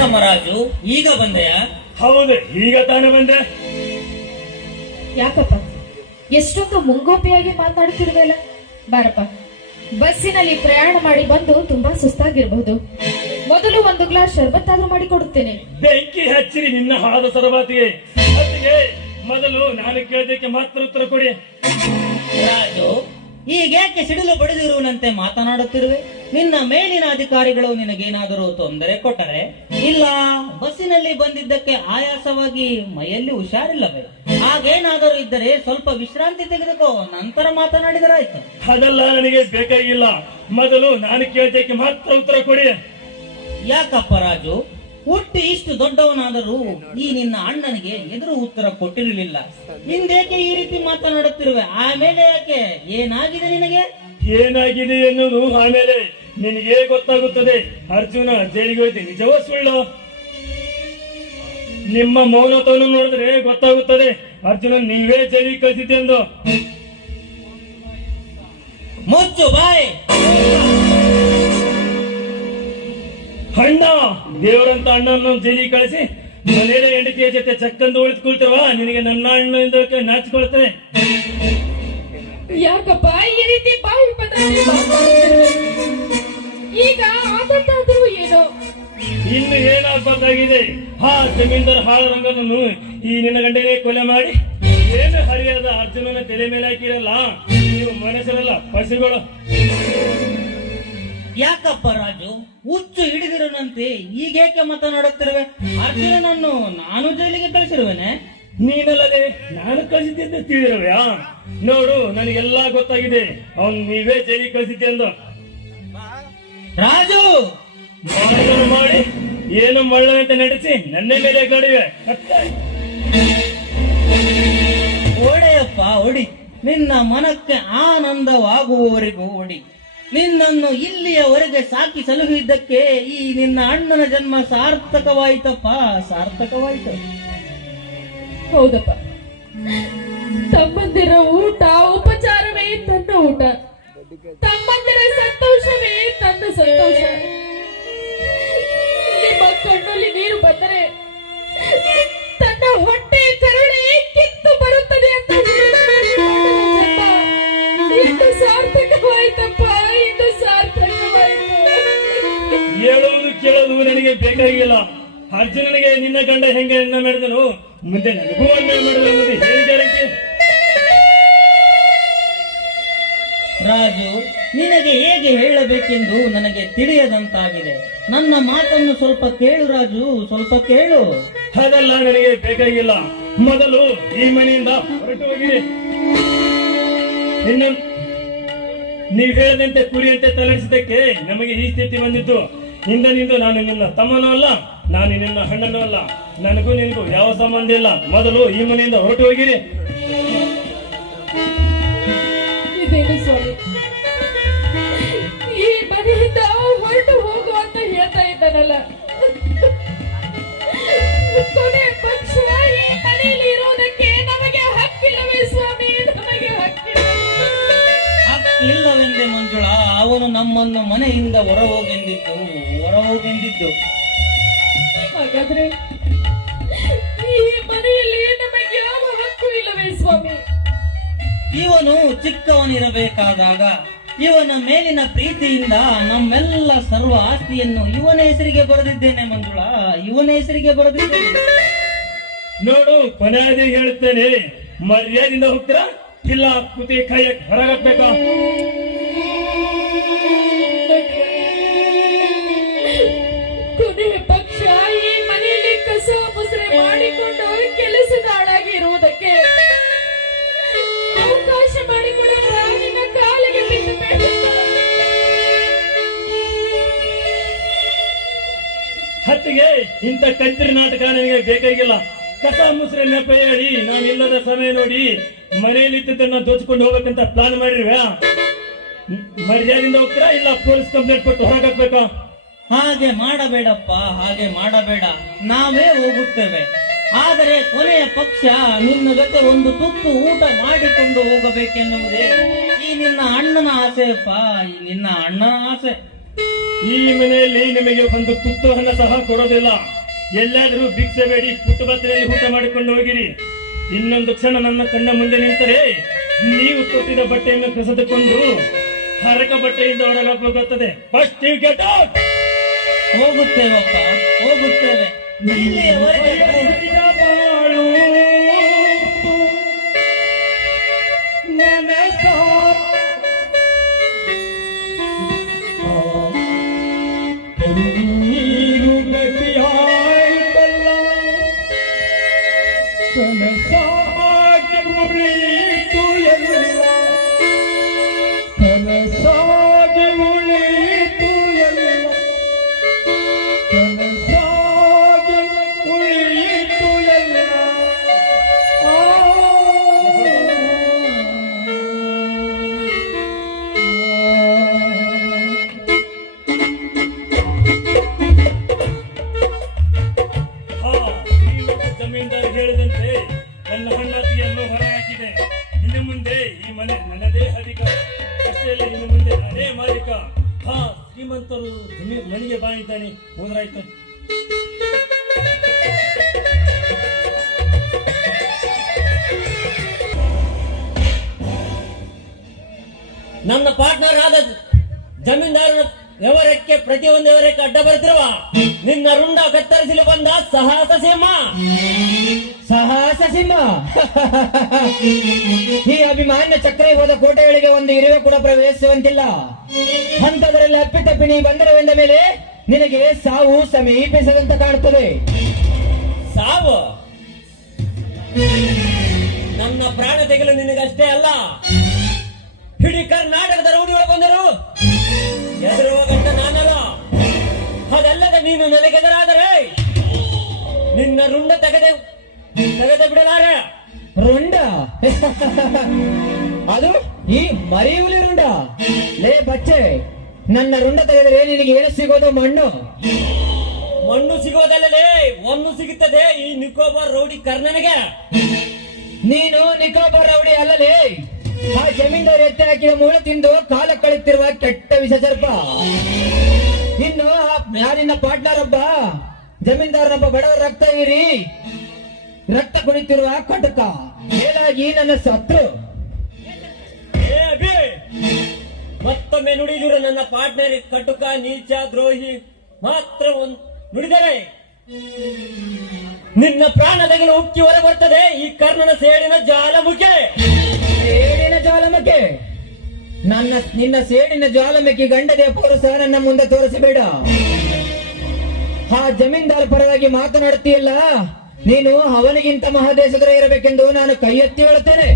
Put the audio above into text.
ತಮ್ಮ ರಾಜು, ಈಗ ಬಂದೆಯಾ? ಹೌದು, ಈಗ ತಾನೇ ಬಂದೆ. ಯಾಕಪ್ಪ ಎಷ್ಟೊಂದು ಮುಂಗೋಪಿಯಾಗಿ ಮಾತನಾಡ್ತಿರುವಲ್ಲ? ಬಾರಪ್ಪ, ಬಸ್ಸಿನಲ್ಲಿ ಪ್ರಯಾಣ ಮಾಡಿ ಬಂದು ತುಂಬಾ ಸುಸ್ತಾಗಿರ್ಬಹುದು. ಮೊದಲು ಒಂದು ಗ್ಲಾಸ್ ಶರ್ಬತ್ತಾದ್ರೂ ಮಾಡಿ ಕೊಡುತ್ತೇನೆ. ಬೆಂಕಿ ಹಚ್ಚಿರಿ ನಿನ್ನ ಹಾದ ಸರಬಾತಿಗೆ. ಅದಕ್ಕೆ ಮೊದಲು ನಾನು ಕೇಳಿದ್ದಕ್ಕೆ ಮಾತ್ರ ಉತ್ತರ ಕೊಡಿ. ರಾಜು, ಈಗೇಕೆ ಸಿಡಿಲು ಬಡಿದಿರುವನಂತೆ ಮಾತನಾಡುತ್ತಿರುವೆ? ನಿನ್ನ ಮೇಲಿನ ಅಧಿಕಾರಿಗಳು ನಿನಗೇನಾದರೂ ತೊಂದರೆ ಕೊಟ್ಟರೆ? ಇಲ್ಲ, ಬಸ್ಸಿನಲ್ಲಿ ಬಂದಿದ್ದಕ್ಕೆ ಆಯಾಸವಾಗಿ ಮೈಯಲ್ಲಿ ಹುಷಾರಿಲ್ಲವೇ? ಹಾಗೇನಾದರೂ ಇದ್ದರೆ ಸ್ವಲ್ಪ ವಿಶ್ರಾಂತಿ ತೆಗೆದುಕೋ, ನಂತರ ಮಾತನಾಡಿದರಾಯ್ತು. ಅದೆಲ್ಲ ನನಗೆ ಬೇಕಾಗಿಲ್ಲ. ಮೊದಲು ನಾನು ಕೇಳಿದ್ದಕ್ಕೆ ಮಾತ್ರ ಉತ್ತರ ಕೊಡಿ. ಯಾಕಪ್ಪ ರಾಜು, ಹುಟ್ಟಿ ಇಷ್ಟು ದೊಡ್ಡವನಾದರೂ ಈ ನಿನ್ನ ಅಣ್ಣನಿಗೆ ಎದುರು ಉತ್ತರ ಕೊಟ್ಟಿರಲಿಲ್ಲ. ಹಿಂದೇಕೆ ಈ ರೀತಿ ಮಾತನಾಡುತ್ತಿರುವೆ? ಆಮೇಲೆ ಯಾಕೆ? ಏನಾಗಿದೆ ನಿನಗೆ? ಏನಾಗಿದೆ ಎನ್ನುವುದು ಆಮೇಲೆ ನಿನಗೆ ಗೊತ್ತಾಗುತ್ತದೆ. ಅರ್ಜುನ ಜೈಲಿಗೆ ಹೋಯ್ತು, ನಿಜವೋ ಸುಳ್ಳು? ನಿಮ್ಮ ಮೌನತವನ್ನು ನೋಡಿದ್ರೆ ಗೊತ್ತಾಗುತ್ತದೆ ಅರ್ಜುನ ನೀವೇ ಜೈಲಿಗೆ ಕಳಿಸಿದ್ದೆ ಎಂದು. ಮುಚ್ಚು ಬಾಯ್. ಅಣ್ಣ, ದೇವರಂತ ಅಣ್ಣನ್ನು ಜೈಲಿಗೆ ಕಳಿಸಿ ಮನೆಯ ಹೆಂಡತಿಯ ಜೊತೆ ಚಕ್ಕಂದು ಉಳಿದುಕೊಳ್ತೇವ? ನಿನಗೆ ನನ್ನ ಅಣ್ಣ ನಾಚಿಕೊಳ್ತೇನೆ. ಯಾಕಪ್ಪ ಈ ರೀತಿ ಬಾಯಿ ಬದಲಾವಣೆ ಮಾತಾಡ್ತಿರುವೆ? ಈಗ ಆದದ್ದಾದ್ರೂ ಏನೋ? ಇನ್ನು ಏನಾಗಬೇಕಾಗಿದೆ? ಜಮೀನ್ದಾರ್ ಹಾಳರಂಗನನ್ನು ಈ ನಿನ್ನ ಗಂಡನೇ ಕೊಲೆ ಮಾಡಿ ಏನು ಹರಿಯಾದ ಅರ್ಜುನನ ತಲೆ ಮೇಲೆ ಹಾಕಿರಲ್ಲ. ನೀವು ಮನಸ್ಸರಲ್ಲ ಪಶುಗಳು. ಯಾಕಪ್ಪ ರಾಜು, ಹುಚ್ಚು ಹಿಡಿದಿರುವಂತೆ ಈಗೇಕೆ ಮಾತನಾಡುತ್ತಿರುವೆ? ಅರ್ಜುನನನ್ನು ನಾನು ಜೈಲಿಗೆ ಕಳಿಸಿರುವೆನೆ? ನೀನಲ್ಲದೆ ನಾನು ಕಳಿಸಿದ್ದೆ ತಿಳಿದಿರುವೆಯಾ? ನೋಡು, ನನಗೆಲ್ಲಾ ಗೊತ್ತಾಗಿದೆ. ಅವನು ನೀವೇ ಜೈಲಿಗೆ ಕಳಿಸಿದ್ದೆ ಎಂದು. ರಾಜು, ಮಾಡಿ ಏನು ಮಳ್ಳಂತೆ ನಡೆಸಿ ನನ್ನ ಮೇಲೆ ಕಡಿವೆ. ಓಡೆಯಪ್ಪ ಓಡಿ, ನಿನ್ನ ಮನಕ್ಕೆ ಆನಂದವಾಗುವವರೆಗೂ ಓಡಿ. ನಿನ್ನನ್ನು ಇಲ್ಲಿಯವರೆಗೆ ಸಾಕಿ ಸಲುಹಿದ್ದಕ್ಕೆ ಈ ನಿನ್ನ ಅಣ್ಣನ ಜನ್ಮ ಸಾರ್ಥಕವಾಯಿತಪ್ಪ, ಸಾರ್ಥಕವಾಯಿತು. ಹೌದಪ್ಪ, ತಮ್ಮಂದಿರ ಊಟ ಉಪಚಾರವೇ ತನ್ನ ಊಟ, ತಮ್ಮಂದಿರ ಸಂತೋಷವೇ ತನ್ನ ಸಂತೋಷ. ನಿಮ್ಮ ಕಣ್ಣಲ್ಲಿ ನೀರು ಬಂದರೆ ತನ್ನ ಹೊಟ್ಟೆ ಕರುಣೆ ಕಿತ್ತು ಬರುತ್ತದೆ ಅಂತ ಇಂದು ಸಾರ್ಥಕವಾಯ್ತಪ್ಪ, ಇಂದು ಸಾರ್ಥಕವಾಯ್ತು. ಹೇಳುವುದು ಕೇಳೋದು ನನಗೆ ಬೇಕಾಗಿಲ್ಲ. ಅರ್ಜುನನಿಗೆ ನಿನ್ನ ಗಂಡ ಹೆಂಗೆ ಅನ್ನ ಮಾಡಿದನು, ಮುಂದೆ ನನಗೂ ಅನ್ನ ಮಾಡುವುದು ಹೇಗೆ? ರಾಜು, ನಿನಗೆ ಹೇಗೆ ಹೇಳಬೇಕೆಂದು ನನಗೆ ತಿಳಿಯದಂತಾಗಿದೆ. ನನ್ನ ಮಾತನ್ನು ಸ್ವಲ್ಪ ಕೇಳು ರಾಜು, ಸ್ವಲ್ಪ ಕೇಳು. ಅದೆಲ್ಲ ನನಗೆ ಬೇಕಾಗಿಲ್ಲ. ಮೊದಲು ಈ ಮನೆಯಿಂದ ಹೊರಟು ಹೋಗಿ. ಇನ್ನು ನೀವು ಹೇಳದಂತೆ ಕುರಿಯಂತೆ ತಲೆಸಿದ್ದಕ್ಕೆ ನಮಗೆ ಈ ಸ್ಥಿತಿ ಬಂದಿತ್ತು. ಹಿಂದಿನಿಂದ ನಾನು ನಿನ್ನ ತಮ್ಮನೂ ಅಲ್ಲ, ನಾನು ನಿನ್ನ ಅಣ್ಣನೂ ಅಲ್ಲ. ನನಗೂ ನಿನಗೂ ಯಾವ ಸಂಬಂಧ ಇಲ್ಲ. ಮೊದಲು ಈ ಮನೆಯಿಂದ ಹೊರಟು ಹೋಗಿರಿ. ಇದೇನು ಸ್ವಾಮಿ, ಈ ಮನೆಯಿಂದ ಹೊರಟು ಹೋಗು ಅಂತ ಹೇಳ್ತಾ ಇದ್ದಾನಲ್ಲ? ಕೊನೆ ಪಕ್ಷ ಈ ಮನೆಯಲ್ಲಿ ಇರೋದಕ್ಕೆ ನಮಗೆ ಹಕ್ಕಿಲ್ಲವೇ ಸ್ವಾಮಿ? ನಮಗೆ ಹಕ್ಕಿಲ್ಲವೆಂದೆ ಮಂಜುಳ, ಅವನು ನಮ್ಮನ್ನು ಮನೆಯಿಂದ ಹೊರಹೋಗೆಂದಿದ್ದು. ಹಾಗಾದ್ರೆ ಈ ಮನೆಯಲ್ಲಿ ನಮಗೆ ಯಾವ ಹಕ್ಕು ಇಲ್ಲವೇ ಸ್ವಾಮಿ? ಇವನು ಚಿಕ್ಕವನಿರಬೇಕಾದಾಗ ಇವನ ಮೇಲಿನ ಪ್ರೀತಿಯಿಂದ ನಮ್ಮೆಲ್ಲ ಸರ್ವ ಆಸ್ತಿಯನ್ನು ಇವನ ಹೆಸರಿಗೆ ಬರೆದಿದ್ದೇನೆ ಮಂಜುಳಾ, ಇವನ ಹೆಸರಿಗೆ ಬರೆದಿದ್ದೇನೆ. ನೋಡು, ಕೊನೆಯದೇ ಹೇಳುತ್ತೇನೆ, ಮರ್ಯಾದಿಂದ ಹೋಗ್ತೀರಾ ಇಲ್ಲ ಕುತಿ ಕೈ ಹೊರಗಾಕ್ಬೇಕಾ? ಕೊನೆ ಪಕ್ಷ ಈ ಮನೆಯಲ್ಲಿ ಕಸ ಮುಸ್ರೆ ಮಾಡಿಕೊಂಡು ಕೆಲಸಗಾಳಾಗಿ ಇರುವುದಕ್ಕೆ ಅವಕಾಶ ಮಾಡಿಕೊಡುವ ನಿನ್ನ ಕಾಲಿಗೆ ಬಿದ್ದು ಹತ್ತಿಗೆ ಇಂಥ ಕಂತ್ರಿ ನಾಟಕ ನನಗೆ ಬೇಕಾಗಿಲ್ಲ. ಕಸ ಮುಸ್ರೆ ನೆಪ ಹೇಳಿ ನಾನಿಲ್ಲದ ಸಮಯ ನೋಡಿ ಮನೆಯಲ್ಲಿದ್ದದನ್ನ ದೋಚಿಕೊಂಡು ಹೋಗ್ಬೇಕಂತ ಪ್ಲಾನ್ ಮಾಡಿರ್ವ್ಯಾ? ಮರ್ಯಾದಿಂದ ಹೋಗ್ತೀರಾ ಇಲ್ಲ ಪೊಲೀಸ್ ಕಂಪ್ಲೇಂಟ್ ಕೊಟ್ಟು ಹೊರಗಾಕ್ಬೇಕಾ? ಹಾಗೆ ಮಾಡಬೇಡಪ್ಪ, ಹಾಗೆ ಮಾಡಬೇಡ. ನಾವೇ ಹೋಗುತ್ತೇವೆ. ಆದರೆ ಕೊನೆಯ ಪಕ್ಷ ನಿನ್ನ ಜೊತೆ ಒಂದು ತುತ್ತು ಊಟ ಮಾಡಿಕೊಂಡು ಹೋಗಬೇಕೆನ್ನುವುದೇ ಈ ನಿನ್ನ ಅಣ್ಣನ ಆಸೆಯಪ್ಪ, ಈ ನಿನ್ನ ಅಣ್ಣನ ಆಸೆ. ಈ ಮನೆಯಲ್ಲಿ ನಿಮಗೆ ಒಂದು ತುತ್ತು ಹಣ ಸಹ ಕೊಡೋದಿಲ್ಲ. ಎಲ್ಲಾದರೂ ಭಿಕ್ಷೆ ಬೇಡಿ ಪುಟ್ಟಬತ್ತನಲ್ಲಿ ಊಟ ಮಾಡಿಕೊಂಡು ಹೋಗಿರಿ. ಇನ್ನೊಂದು ಕ್ಷಣ ನನ್ನ ಕಣ್ಣ ಮುಂದೆ ನಿಂತರೆ ನೀವು ತೊಟ್ಟಿದ ಬಟ್ಟೆಯನ್ನು ಕಸದುಕೊಂಡು ಹರಕ ಬಟ್ಟೆಯಿಂದ ಹೊರಗಾಕಬೇಕಾಗುತ್ತದೆ. First you get out. ಹೋಗುತ್ತೇವಪ್ಪ, ಹೋಗುತ್ತೇವೆ. ಇಲ್ಲಿಯವರೆಗೆ ಬಾಳು ನನಸ ನೀರು ಗತಿಯಾಯ್ತಲ್ಲ ಕನಸಾಗಿ ಉಳಿಯಿತು ಎಲ್ಲ ಕನಸಾಗಿ ಉಳಿಯಿತು ಎಲ್ಲ ಕನಸಾಗಿ ಉಳಿಯಿತು ಎಲ್ಲ ಜಮೀನ್ದಾರ್ ಹೇಳಿದಂತೆ ನನ್ನ ಹೆಂಡತಿಯನ್ನು ಹೊರಹಾಕಿದೆ. ಇನ್ನು ಮುಂದೆ ಈ ಮನೆ ನನ್ನದೇ ಅಧಿಕಾರ. ಅಷ್ಟೇ ಅಲ್ಲ, ಇನ್ನು ಮುಂದೆ ನಾನೇ ಮಾಲೀಕ. ಶ್ರೀಮಂತರು ಮನೆಗೆ ಬಾಯಿದ್ದಾನೆ, ಹೋದ್ರಾಯ್ತು. ನನ್ನ ಪಾರ್ಟ್ನರ್ ಆದ ಜಮೀನ್ದಾರ ವ್ಯವಹಾರಕ್ಕೆ ಪ್ರತಿಯೊಂದು ವ್ಯವಹಾರಕ್ಕೆ ಅಡ್ಡ ಬರ್ತಿರುವ ನಿನ್ನ ರುಂಡ ಕತ್ತರಿಸಲು ಬಂದ ಸಾಹಸ ಸಿಂಹ. ಸಾಹಸ ಸಿಂಹ. ಈ ಅಭಿಮಾನ್ಯ ಚಕ್ರೈ ಹೋದ ಕೋಟೆಗಳಿಗೆ ಒಂದು ಇರುವೆ ಕೂಡ ಪ್ರವೇಶಿಸುವಂತಿಲ್ಲ. ಅಂತದರಲ್ಲಿ ಅಪ್ಪಿತಪ್ಪಿ ನೀ ಬಂದಿರುವೆಂದ ಮೇಲೆ ನಿನಗೆ ಸಾವು ಸಮೀಪಿಸದಂತ ಕಾಣುತ್ತದೆ. ಸಾವು ನನ್ನ ಪ್ರಾಣ ತೆಗೆಲು ನಿನಗಷ್ಟೇ ಅಲ್ಲ, ಇಡೀ ಕರ್ನಾಟಕದ ರೌಡಿಗಳು ಬಂದರು ಎದುರುವ ಗಂಟ ನಾನಲ್ಲ. ಅದಲ್ಲದೆ ನೀನು ನನಗೆದರಾದರೆ ನಿನ್ನ ರುಂಡ ತೆಗೆದೆ ಬಿಡಲಾರೆ. ರುಂಡ ಅದು ಈ ಮರಿಯುಲಿ ರುಂಡ. ಲೇ ಬಚ್ಚೆ, ನನ್ನ ರುಂಡ ತೆಗೆದರೆ ನಿನಗೆ ಏನು ಸಿಗೋದು? ಮಣ್ಣು. ಮಣ್ಣು ಸಿಗೋದಲ್ಲದೆ ಒಂದು ಸಿಗುತ್ತದೆ ಈ ನಿಕೋಬಾರ್ ರೌಡಿ ಕರ್ಣನಿಗೆ. ನೀನು ನಿಕೋಬಾರ್ ರೌಡಿ ಅಲ್ಲಲೇ, ಆ ಜಮೀನ್ದಾರ್ ಎತ್ತಿ ಹಾಕಿದ ಮೂಳೆ ತಿಂದು ಕಾಲ ಕಳೆಯುತ್ತಿರುವ ಕೆಟ್ಟ ವಿಷ ಸರ್ಪ. ಇನ್ನು ಯಾರಿನ ಪಾರ್ಟ್ನರ್ ಒಬ್ಬ ಜಮೀನ್ದಾರನೊಬ್ಬ ಬಡವರ ರಕ್ತ ಹೀರಿ ರಕ್ತ ಕುಣಿತಿರುವ ಕಟಕ. ಮೇಲಾಗಿ ನನ್ನ ಶತ್ರು. ಏ ಅಭಿ, ಮತ್ತೊಮ್ಮೆ ನುಡಿದಿರು ನನ್ನ ಪಾರ್ಟ್ನರ್ ಕಟುಕ, ನೀಚ, ದ್ರೋಹಿ ಮಾತ್ರ ನುಡಿದರೆ ನಿನ್ನ ಪ್ರಾಣ ತೆಗೆದು ಉಕ್ಕಿ ಹೊರ ಬರ್ತದೆ ಈ ಕರ್ಣನ ಸೇಡಿನ ಜಾಲಮುಖಿ. ಸೇಡಿನ ಜ್ವಾಲಾಮುಖಿ. ನಿನ್ನ ಸೇಡಿನ ಜ್ವಾಲಾಮುಖಿ ಗಂಡದೆ ಪೌರುಷ ನನ್ನ ಮುಂದೆ ತೋರಿಸಬೇಡ. ಆ ಜಮೀನ್ದಾರ್ ಪರವಾಗಿ ಮಾತನಾಡುತ್ತೀಯಲ್ಲ, ನೀನು ಅವನಿಗಿಂತ ಮಹಾದೇಶದರು ಇರಬೇಕೆಂದು ನಾನು ಕೈ ಎತ್ತಿ ಹೇಳುತ್ತೇನೆ.